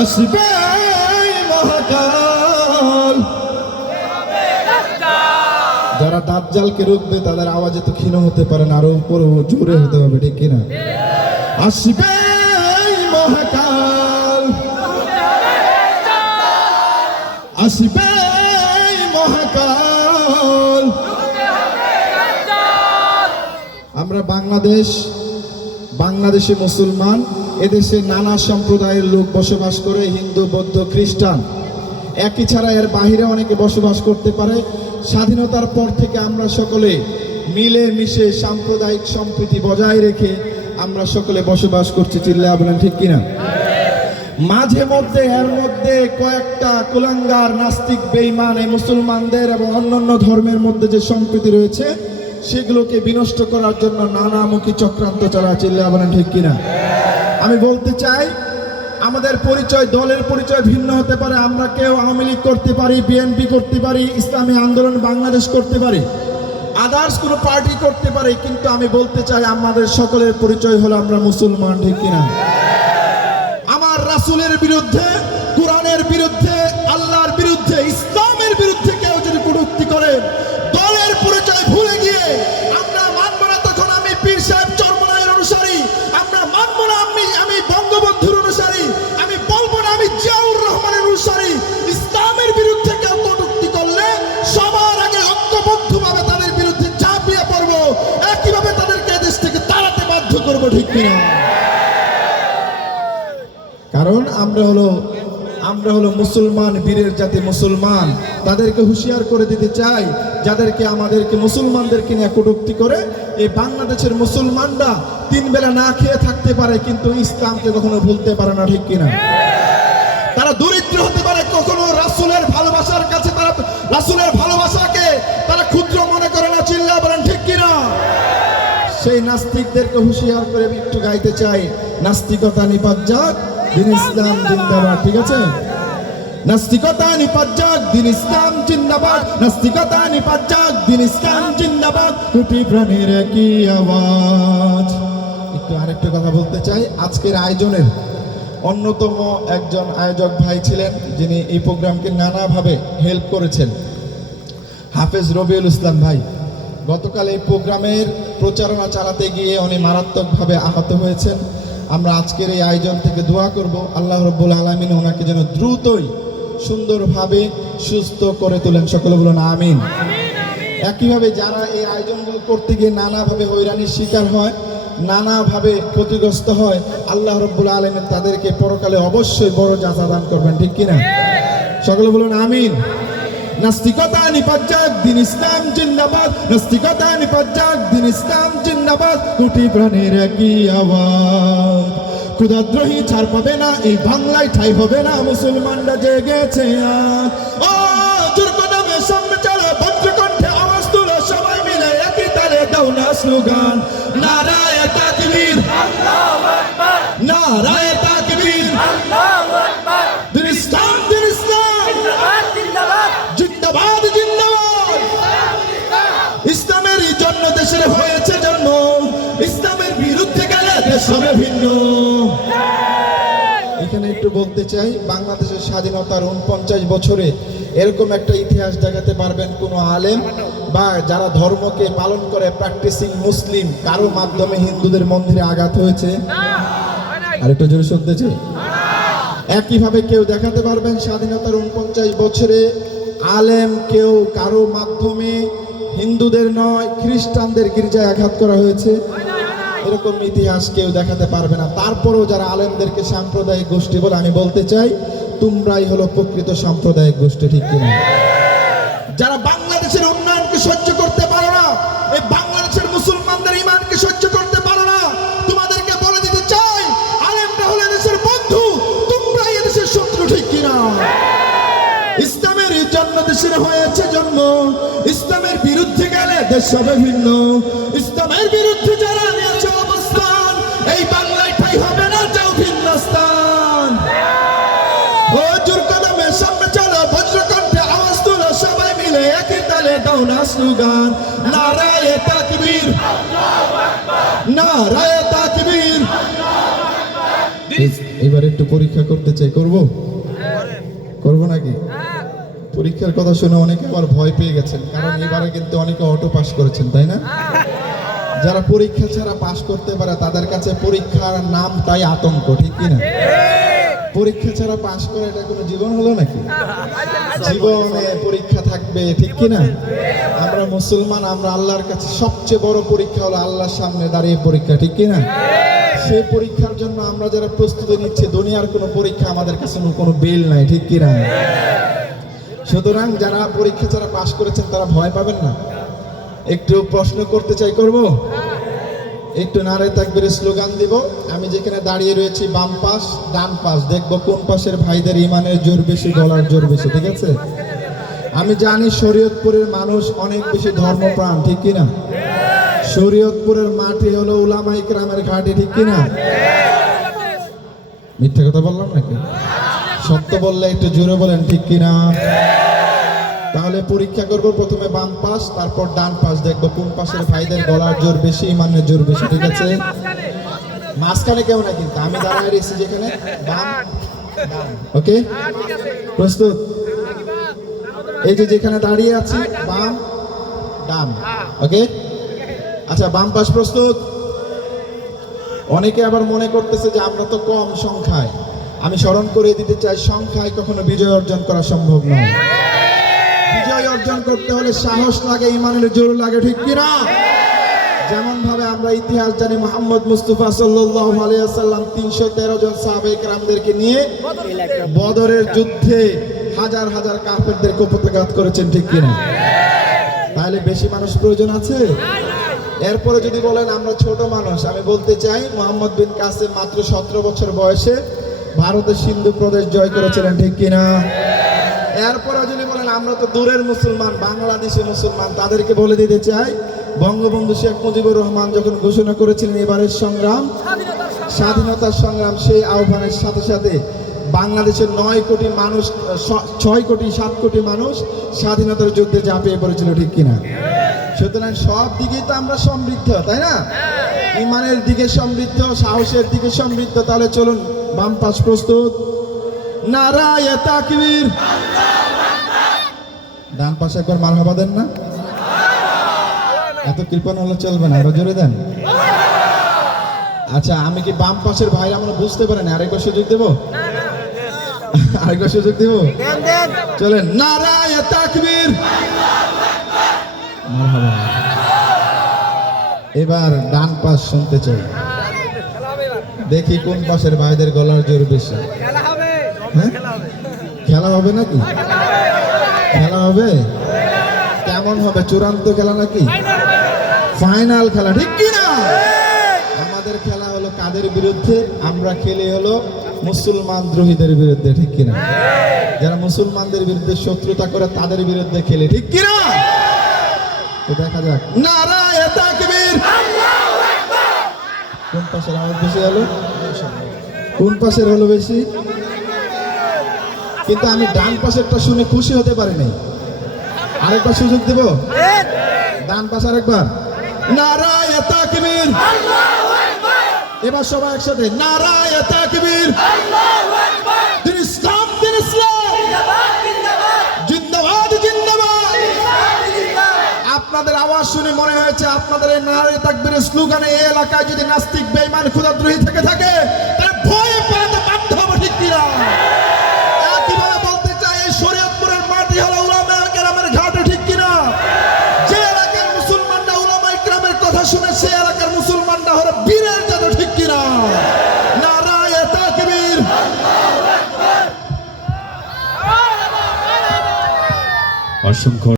আসবে মহাকাল। যারা দাজ্জালকে রুখবে তাদের আওয়াজে তো ক্ষীণ হতে পারে না, আরো উপরে জোরে হতে হবে, ঠিক কিনা? আসবে মহাকাল, আসবে মহাকাল। আমরা বাংলাদেশে মুসলমান, এদেশে নানা সম্প্রদায়ের লোক বসবাস করে, হিন্দু, বৌদ্ধ, খ্রিস্টান, একই ছাড়া এর বাহিরে অনেকে বসবাস করতে পারে। স্বাধীনতার পর থেকে আমরা সকলে মিলে মিশে সাম্প্রদায়িক সম্প্রীতি বজায় রেখে আমরা সকলে বসবাস করছি, চিল্লায়া বলেন ঠিক কিনা? মাঝে মধ্যে এর মধ্যে কয়েকটা কুলাঙ্গার নাস্তিক বেঈমান এই মুসলমানদের এবং অন্যান্য ধর্মের মধ্যে যে সম্প্রীতি রয়েছে সেগুলোকে বিনষ্ট করার জন্য নানামুখী চক্রান্ত চালা, চিল্লায়া বলেন ঠিক কিনা? আমি বলতে চাই, আমাদের পরিচয়, দলের পরিচয় ভিন্ন হতে পারে। আমরা কেউ আওয়ামী লীগ করতে পারি, বিএনপি করতে পারি, ইসলামী আন্দোলন বাংলাদেশ করতে পারি, আদার্স কোনো পার্টি করতে পারি, কিন্তু আমি বলতে চাই আমাদের সকলের পরিচয় হলো আমরা মুসলমান, ঠিক কিনা? আমার রাসূলের বিরুদ্ধে, কোরআনের বিরুদ্ধে, আল্লাহর বিরুদ্ধে, ইসলামের বিরুদ্ধে কেউ যদি কটূক্তি করে, দলের পরিচয় ভুলে গিয়ে আমরা মানব না। তখন আমি পীর সাহেব চরমনায়ের অনুসারী, আমরা মানব না আমি বঙ্গবন্ধুর অনুসারী, আমি বলবো না আমি জিয়াউর রহমানের অনুসারী। ইসলামের বিরুদ্ধে কেউ কটূক্তি করলে সবার আগে ঐক্যবদ্ধভাবে তাদের বিরুদ্ধে ঝাঁপিয়ে পড়বো, একইভাবে তাদেরকে দেশ থেকে তাড়াতে বাধ্য করবো, ঠিক কিনা? কারণ আমরা হলো মুসলমান, বীরের জাতি মুসলমান। তাদেরকে হুঁশিয়ার করে দিতে চাই, যাদেরকে আমাদেরকে মুসলমানদেরকে নিয়ে কটূক্তি করে। এই বাংলাদেশের মুসলমানরা 3 বেলা না খেয়ে থাকতে পারে, কিন্তু ইসলামকে কখনো ভুলতে পারে না, ঠিক কিনা? তারা দরিদ্র হতে পারে, কখনো রাসূলের ভালোবাসার কাছে তারা রাসূলের ভালোবাসাকে তারা ক্ষুদ্র মনে করে না, চিল্লায়া বলেন ঠিক কিনা? সেই নাস্তিকদেরকে হুঁশিয়ার করে একটু গাইতে চাই, নাস্তিকতা নিপাত যাক, দিন ইসলাম জিন্দাবাদ, ঠিক আছে? নাস্তিকতা নিপাত যাক, দিন ইসলাম জিন্দাবাদ, নাস্তিকতা নিপাত যাক, দিন ইসলাম জিন্দাবাদ, কোটি প্রাণের একই আওয়াজ। একটু আরেকটা কথা বলতে চাই, আজকের আয়োজনের অন্যতম একজন আয়োজক ভাই ছিলেন, যিনি এই প্রোগ্রামকে নানাভাবে হেল্প করেছেন, হাফেজ রবিউল ইসলাম ভাই। গতকাল এই প্রোগ্রামের প্রচারণা চালাতে গিয়ে উনি মারাত্মকভাবে আহত হয়েছেন। আমরা আজকের এই আয়োজন থেকে দোয়া করব, আল্লাহ রাব্বুল আলামিন ওনাকে যেন দ্রুতই সুন্দরভাবে সুস্থ করে তোলেন, সকলে বলুন আমিন। একইভাবে যারা এই আয়োজনগুলো করতে গিয়ে নানাভাবে হয়রানির শিকার হয়, নানাভাবে ক্ষতিগ্রস্ত হয়, আল্লাহ রাব্বুল আলামিন তাদেরকে পরকালে অবশ্যই বড় জাযা দান করবেন, ঠিক কিনা? সকলে বলুন আমিন। নাস্তিকতা নিপাত যাক, দিন ইসলাম জিন্দাবাদ, নাস্তিকতা নিপাত যাক, দিন ইসলাম জিন্দাবাদ, কোটি প্রাণের একই আওয়াজ। ক্ষুধাদ্রোহী ছাড় পাবে না, এই বাংলায় ঠাঁই হবে না, মুসলমানরা জেগেছে আজ। ও জোর কদমে সামনে চলো, বজ্রকণ্ঠে আওয়াজ তুলো, সবাই মিলে একই তালে দাও না স্লোগান, নারায়ে তাকবীর, আল্লাহু আকবার, নারায়ে তাকবীর, আল্লাহু আকবার, দিন ইসলাম, দিন ইসলাম জিন্দাবাদ, জিন্দাবাদ, জিন্দাবাদ, জিন্দাবাদ। ইসলামের জন্য দেশের হয়েছে জন্ম, ইসলামের বিরুদ্ধে গেলে দেশ হবে ভিন্ন। এখানে একটু বলতে চাই, বাংলাদেশের স্বাধীনতার 49 বছরে এরকম একটা ইতিহাস দেখাতে পারবেন কোন আলেম বা যারা ধর্মকে পালন করে প্র্যাকটিসিং মুসলিম কারো মাধ্যমে হিন্দুদের মন্দিরে আঘাত হয়েছে? আর একটু জোরে শুনতে চাই। একইভাবে কেউ দেখাতে পারবেন স্বাধীনতার 49 বছরে আলেম কেউ কারো মাধ্যমে হিন্দুদের নয় খ্রিস্টানদের গির্জায় আঘাত করা হয়েছে? এরকম ইতিহাস কেউ দেখাতে পারবে না। তারপরেও যারা আলেমদেরকে সাম্প্রদায়িক গোষ্ঠী বলে, আমি বলতে চাই তোমরাই হলো প্রকৃত সাম্প্রদায়িক গোষ্ঠী, ঠিক কিনা? যারা বাংলাদেশের উন্নয়নকে সহ্য করতে পারো না, এই বাংলাদেশের মুসলমানদের ঈমানকে সহ্য করতে পারো না, তোমাদেরকে বলে দিতে চাই আলেমরা হলো দেশের বন্ধু, তোমরাই দেশের শত্রু, ঠিক কিনা? ইসলামের জন্য দেশের হয়েছে জন্ম, ইসলামের বিরুদ্ধে গেলে দেশ হবে ভিন্ন। ইসলামের বিরুদ্ধে যারা নিয়েছে অবস্থান, এই বাংলায় ঠাঁই হবে না, যাও ভিন্ন স্থান। ও জোর কদমে সামনে চলো, বজ্রকণ্ঠে আওয়াজ তুলো, সবাই মিলে একই তালে দাও না স্লোগান, নারায়ে তাকবীর, আল্লাহু আকবার, নারায়ে তাকবীর, আল্লাহু আকবার, এবার একটু পরীক্ষা করতে চাই, করব নাকি? পরীক্ষার কথা শুনে অনেকে আবার ভয় পেয়ে গেছেন, কারণ এবারে কিন্তু অনেকে অটো পাস করেছেন, তাই না? যারা পরীক্ষা ছাড়া পাস করতে পারে তাদের কাছে পরীক্ষার নামটাই আতঙ্ক, ঠিক কিনা? পরীক্ষা ছাড়া পাস করা এটা কোনো জীবন হলো নাকি? জীবনে পরীক্ষা থাকবে, ঠিক কিনা? আমরা মুসলমান, আমরা আল্লাহর কাছে সবচেয়ে বড় পরীক্ষা হলো আল্লাহর সামনে দাঁড়িয়ে পরীক্ষা, ঠিক কিনা? সেই পরীক্ষার জন্য আমরা যারা প্রস্তুতি নিচ্ছি, দুনিয়ার কোনো পরীক্ষা আমাদের কাছে কোনো বেল নাই, ঠিক কিনা? সুতরাং যারা পরীক্ষা ছাড়া পাস করেছেন তারা ভয় পাবেন না। একটু প্রশ্ন করতে চাই, করব? একটু নারে তাকবীরের স্লোগান দিব। আমি যেখানে দাঁড়িয়ে রয়েছি বাম পাশ ডান পাশ, দেখবো কোন পাশের ভাইদের ইমানের জোর বেশি, গলার জোর বেশি, ঠিক আছে? আমি জানি শরীয়তপুরের মানুষ অনেক বেশি ধর্মপ্রাণ, ঠিক কিনা? শরীয়তপুরের মাটি হলো উলামা ইকরামের ঘাঁটি, ঠিক কিনা? মিথ্যা কথা বললাম নাকি? সত্য বললে একটু জোরে বলেন, ঠিক কিনা? তাহলে পরীক্ষা করব, প্রথমে বাম পাশ তারপর ডান পাশ, দেখবো কোন পাশের ভাইদের গলার জোর বেশি, ইমানের জোর বেশি, ঠিক আছে? মাঝখানে কেউ না, কিন্তু আমি দাঁড়ায় রয়েছি যেখানে বাম ডান। ওকে, প্রস্তুত? এই যে যেখানে দাঁড়িয়ে আছি বাম ডান, ওকে? আচ্ছা, বাম পাশ প্রস্তুত? অনেকে আবার মনে করতেছে যে আমরা তো কম সংখ্যায়। আমি স্মরণ করে দিতে চাই, সংখ্যায় কখনো বিজয় অর্জন করা সম্ভব নয়। বিজয় অর্জন করতে হলে সাহস লাগে, ইমানের জোর লাগে, ঠিক কিনা? যেমন ভাবে আমরা ইতিহাস জানি, মুহাম্মদ মুস্তাফা সাল্লাল্লাহু আলাইহি ওয়াসাল্লাম 313 জন সাহাবায়ে কেরামদেরকে নিয়ে বদরের যুদ্ধে হাজার হাজার কাফেরদেরকে প্রতিঘাত করেছেন, ঠিক কিনা? তাহলে বেশি মানুষ প্রয়োজন আছে? এরপরে যদি বলেন আমরা ছোট মানুষ, আমি বলতে চাই মুহাম্মদ বিন কাসেম মাত্র 17 বছর বয়সে ভারতের সিন্ধু প্রদেশ জয় করেছিলেন, ঠিক কিনা? এরপরে যদি বলেন আমরা তো দূরের মুসলমান, বাংলাদেশি মুসলমান, তাদেরকে বলে দিতে চাই বঙ্গবন্ধু শেখ মুজিবুর রহমান যখন ঘোষণা করেছিলেন এবারের সংগ্রাম স্বাধীনতার সংগ্রাম, সেই আহ্বানের সাথে সাথে বাংলাদেশের 9 কোটি মানুষ, 6 কোটি 7 কোটি মানুষ স্বাধীনতার যুদ্ধে ঝাঁপিয়ে পড়েছিল, ঠিক কিনা? সুতরাং সব দিকেই তো আমরা সমৃদ্ধ, তাই না? ইমানের দিকে সমৃদ্ধ, সাহসের দিকে সমৃদ্ধ। তাহলে চলুন, বাম পাশ প্রস্তুত? নারায়ে তাকবীর। ডান পাশে একবার মারহাবা দেন না? এত কৃপণ হলে চলবে না, আরো জোরে দেন। আচ্ছা, আমি কি বাম পাশের ভাইরা আমরা বুঝতে পারেন? আরেকবার সুযোগ দেব, আরেকবার সুযোগ দেব। চলেন, নারায়ে তাকবীর। মারহাবা। এবার ডান পাশ শুনতে চাই, দেখি কোন পাশের ভাইদের গলার জোর বেশি। হ্যাঁ, খেলা হবে নাকি? খেলা হবে? কেমন হবে? চূড়ান্ত খেলা নাকি? ফাইনাল খেলা, ঠিক কিনা? আমাদের খেলা হলো কাদের বিরুদ্ধে? আমরা খেলি হলো মুসলমান দ্রোহীদের বিরুদ্ধে, ঠিক কিনা? যারা মুসলমানদের বিরুদ্ধে শত্রুতা করে তাদের বিরুদ্ধে খেলে, ঠিক কিনা? তো দেখা যাক। নারায়ে তাকবীর। কোন পাশের আওয়াজ বেশি হলো? কোন পাশের হলো বেশি? কিন্তু আমি ডান পাশেরটা শুনে খুশি হতে পারিনি। আরেকবার সুযোগ দেব, ডান পাশ আরেকবার। নারায়ে তাকবীর। এবার সবাই একসাথে, নারায়ে তাকবীর। দিন ইসলাম, দিন ইসলাম, জিন্দাবাদ, জিন্দাবাদ। আপনাদের আওয়াজ শুনে মনে হয়েছে আপনাদের এই নারায়ে তাকবীরের স্লোগানে এই এলাকায় যদি নাস্তিক, বেঈমান, খোদাদ্রোহী থেকে থাকে তাহলে ভয়ে পালাতে বাধ্য হবে, ঠিক কিনা? একইভাবে বলতে চাই, এই শরীয়তপুরের মাটি হলো উলামা ইকরামের ঘাঁটি, ঠিক কিনা? যে এলাকার মুসলমানরা উলামা ইকরামের কথা শুনে সে এলাকার মুসলমানরা হলো বীরের জাত, ঠিক কিনা? নারায়ে তাকবীর। অসংখ্য